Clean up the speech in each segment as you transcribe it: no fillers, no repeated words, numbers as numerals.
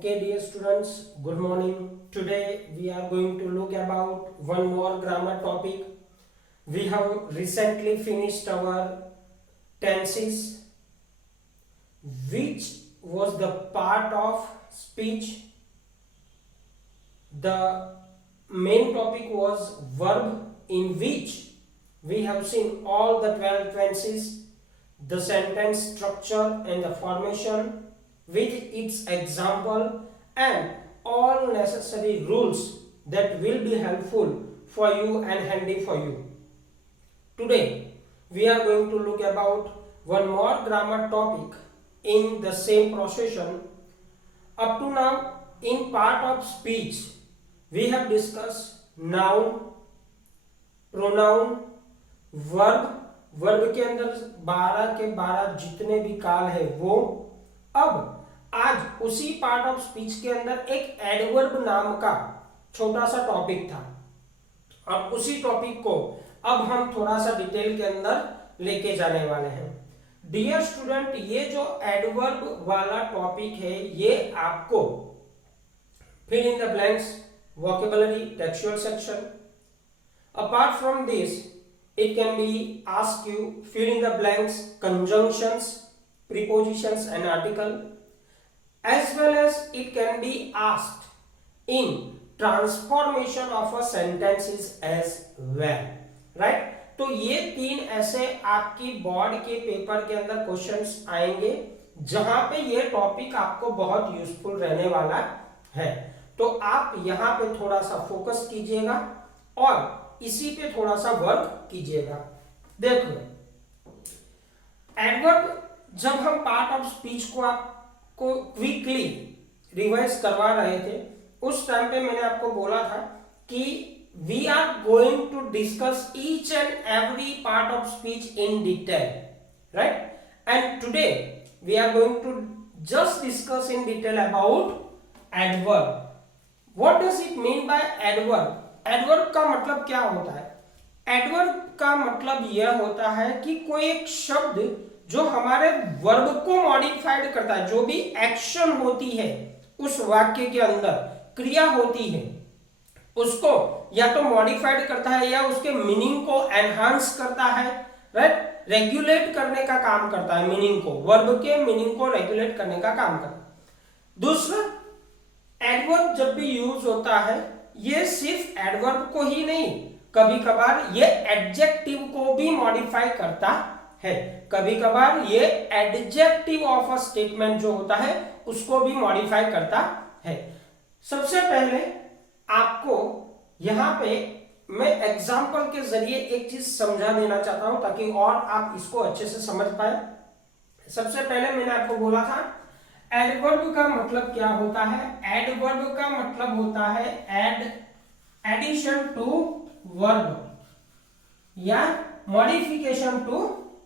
Okay, dear students, good morning. Today we are going to look about one more grammar topic. We have recently finished our tenses, which was the part of speech. The main topic was verb, in which we have seen all the 12 tenses, the sentence structure and the formation with its example and all necessary rules that will be helpful for you and handy for you. Today we are going to look about one more grammar topic in the same procession. Up to now, in part of speech we have discussed noun, pronoun, verb के अंदर 12 के 12 जितने भी काल है वो. अब आज उसी पार्ट ऑफ स्पीच के अंदर एक एडवर्ब नाम का छोटा सा टॉपिक था. अब उसी टॉपिक को अब हम थोड़ा सा डिटेल के अंदर लेके जाने वाले हैं. डियर स्टूडेंट, ये जो एडवर्ब वाला टॉपिक है ये आपको fill in the blanks, vocabulary, textual section. Apart from this, it can be ask you fill in the blanks, conjunctions, prepositions and article, as well as it can be asked in transformation of a sentences as well, right? तो ये तीन ऐसे आपकी board के paper के अंदर questions आएंगे जहां पे ये टॉपिक आपको बहुत यूजफुल रहने वाला है. तो आप यहाँ पे थोड़ा सा फोकस कीजिएगा और इसी पे थोड़ा सा वर्क कीजिएगा. देखो, एडवर्ब जब हम पार्ट ऑफ स्पीच को आपको क्विकली रिवाइज करवा रहे थे उस टाइम पे मैंने आपको बोला था कि we are going to discuss each and every part of speech in detail, right? And today we are going to just discuss in detail about adverb. What does it mean by adverb? Adverb का मतलब क्या होता है? Adverb का मतलब यह होता है कि कोई एक शब्द जो हमारे वर्ब को मॉडिफाइड करता है, जो भी एक्शन होती है उस वाक्य के अंदर, क्रिया होती है, उसको या तो मॉडिफाइड करता है या उसके मीनिंग को एनहांस करता है, राइट? रेगुलेट करने का काम करता है, मीनिंग को, वर्ब के मीनिंग को रेगुलेट करने का काम करता है. दूसरा, एडवर्ब जब भी यूज होता है ये सिर्फ एडवर्ब को ही नहीं, कभी कभार ये एडजेक्टिव को भी मॉडिफाई करता है. कभी कभार ये एडजेक्टिव ऑफ अ स्टेटमेंट जो होता है उसको भी मॉडिफाई करता है. सबसे पहले आपको यहाँ पे मैं एग्जांपल के जरिए एक चीज समझा देना चाहता हूं ताकि और आप इसको अच्छे से समझ पाए. सबसे पहले मैंने आपको बोला था एडवर्ब का मतलब क्या होता है? एडवर्ब का मतलब होता है एडिशन टू वर्ब या मॉडिफिकेशन टू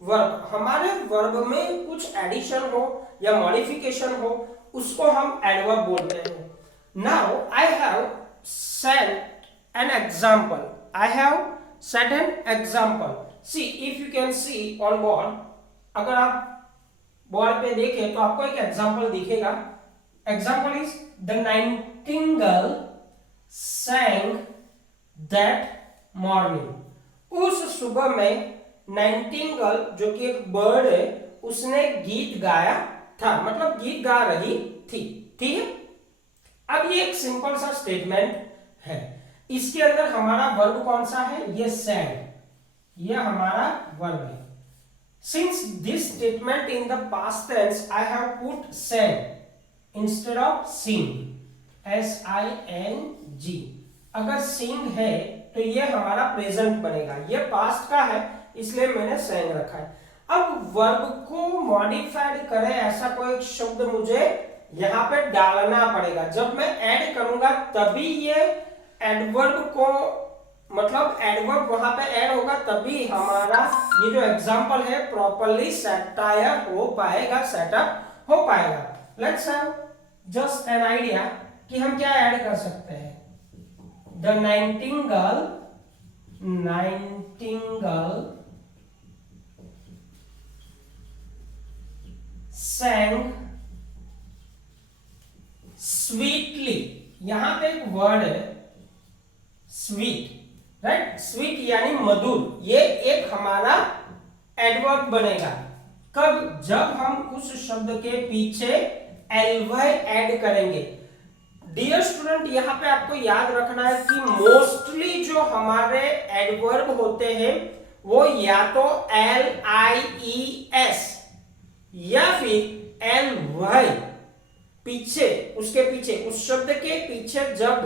वर्ब. हमारे वर्ब में कुछ एडिशन हो या मॉडिफिकेशन हो उसको हम एडवर्ब बोलते हैं. Now I have set an example. I have set an example. See, if you can see on board, अगर आप बोर्ड पे देखें तो आपको एक एग्जांपल दिखेगा. Example is the Nightingale sang that morning. उस सुबह में नाइटिंगेल जो कि एक बर्ड है उसने गीत गाया था, मतलब गीत गा रही थी. ठीक है, अब ये एक सिंपल सा स्टेटमेंट है. इसके अंदर हमारा वर्ब कौन सा है? ये sang, ये हमारा वर्ब है. Since this statement in the past tense, I have put sang instead of sing, S-I-N-G. अगर sing है तो ये हमारा प्रेजेंट बनेगा. ये पास्ट का है इसलिए मैंने sang रखा है. अब वर्ब को मॉडिफाइड करे ऐसा कोई एक शब्द मुझे यहाँ पे डालना पड़ेगा. जब मैं ऐड करूंगा तभी ये एडवर्ब को, मतलब एडवर्ब वहां पे ऐड होगा तभी हमारा ये जो एग्जांपल है प्रॉपर्ली सेटायर हो पाएगा, सेटअप हो पाएगा. Let's have just an idea कि हम क्या ऐड कर सकते हैं. द नाइटिंगेल sang स्वीटली, यहां पे एक वर्ड है स्वीट, राइट, स्वीट यानी मधुर, ये एक हमारा एडवर्ब बनेगा कब, जब हम उस शब्द के पीछे एलवाई ऐड करेंगे। डियर स्टूडेंट, यहाँ पे आपको याद रखना है कि मोस्टली जो हमारे एडवर्ब होते हैं वो या तो LIES या फिर LY, पीछे उसके पीछे उस शब्द के पीछे जब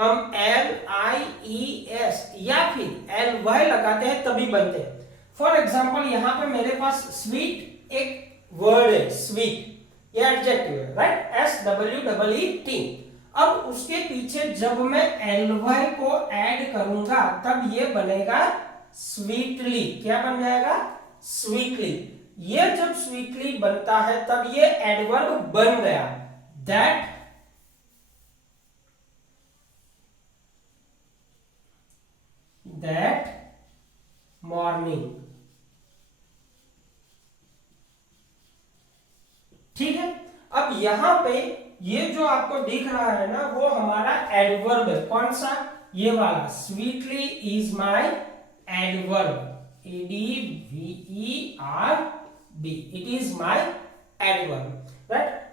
हम LIES या फिर LY लगाते हैं तभी बनते हैं। फॉर एग्जाम्पल यहाँ पे मेरे पास स्वीट एक वर्ड है, स्वीट ये एडजेक्टिव है, राइट, SWEET। अब उसके पीछे जब मैं LY को ऐड करूंगा तब ये बनेगा स्वीटली। क्या बन जाएगा? स्वीटली। ये जब स्वीटली बनता है तब ये एडवर्ब बन गया। दैट मॉर्निंग, ठीक है। अब यहां पे ये जो आपको दिख रहा है ना वो हमारा एडवर्ब है। कौन सा? ये वाला, sweetly is my adverb, ADVERB, it is my adverb, right.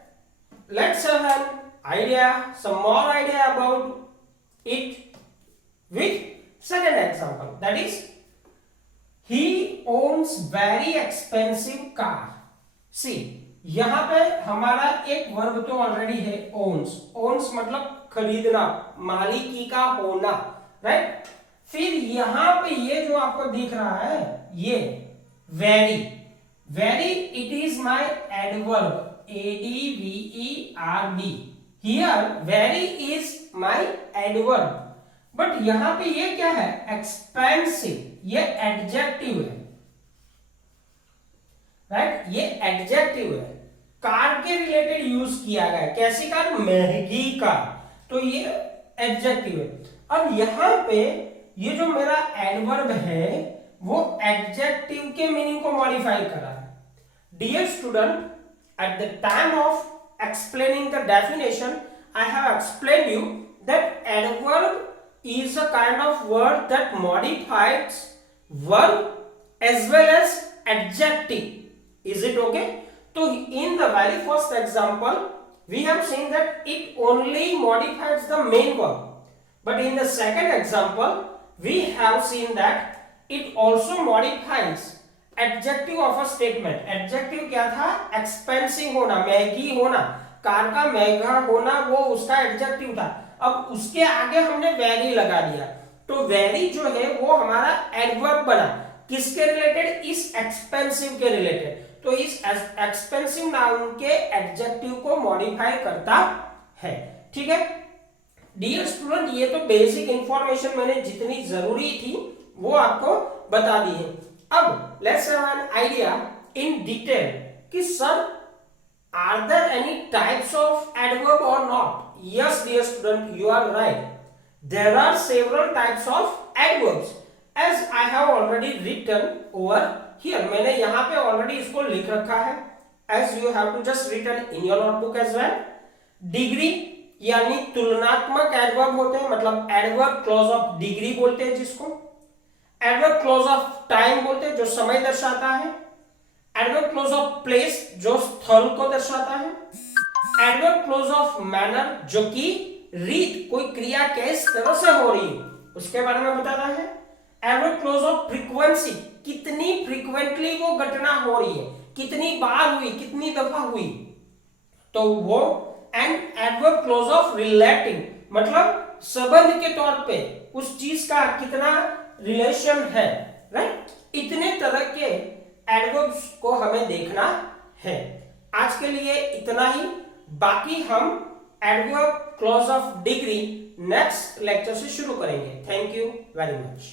Let's have an idea, some more idea about it with second example, that is he owns very expensive car. See, यहां पे हमारा एक verb तो already है, owns। owns मतलब खरीदना, मालिकी का होना, राइट। फिर यहां पे ये जो आपको दिख रहा है ये very, it is my adverb, ADVERB। Here very is my adverb, but यहां पे ये क्या है? एक्सपेंसिव, ये एडजेक्टिव है, राइट, ये एडजेक्टिव है, कार के रिलेटेड यूज किया गया। कैसी कार? महंगी कार, तो ये एडजेक्टिव है। अब यहां पे ये जो मेरा एडवर्ब है वो एडजेक्टिव के मीनिंग को मॉडिफाई कर रहा है। Dear student, at the time of explaining the definition, I have explained you that adverb is a kind of word that modifies verb as well as adjective. Is it okay? So in the very first example we have seen that it only modifies the main verb, but in the second example we have seen that it also modifies adjective of a statement. Adjective क्या था? Expensive होना, महंगी होना, car का महंगा होना, वो उसका एडजेक्टिव था। अब उसके आगे हमने वेरी लगा दिया, तो वेरी जो है वो हमारा एडवर्ब बना। किसके रिलेटेड? इस एक्सपेंसिव के रिलेटेड। तो इस एक्सपेंसिव नाउन के एडजेक्टिव को मॉडिफाई करता है, ठीक है। डियर स्टूडेंट, ये तो बेसिक इंफॉर्मेशन मैंने जितनी जरूरी थी वो आपको बता दी है। अब let's have an idea in detail कि sir are there any types of adverb और not? Yes dear student, you are right, there are several types of adverbs as I have already written over here. मैंने यहां पे already इसको लिख रखा है, as you have to just written in your notebook as well. Degree यानी तुलनात्मक adverb होते हैं, मतलब एडवर्ब क्लॉज ऑफ डिग्री बोलते हैं जिसको। एडवर्ब क्लोज ऑफ टाइम बोलते हैं जो समय दर्शाता है। एडवर्ब क्लोज ऑफ प्लेस जो स्थल को दर्शाता है। एडवर्ब क्लोज ऑफ मैनर जो कि रीत, कोई क्रिया किस तरह से हो रही है उसके बारे में बताता है। एडवर्ब क्लोज ऑफ फ्रीक्वेंसी, कितनी फ्रीक्वेंटली वो घटना हो रही है, कितनी बार हुई, कितनी दफा हुई, तो वो। And adverb close of relative, मतलब संबंध के तौर पे उस चीज का कितना रिलेशन है, राइट। इतने तरह के एडवर्ब्स को हमें देखना है। आज के लिए इतना ही, बाकी हम adverb clause of degree next lecture से शुरू करेंगे। Thank you very much.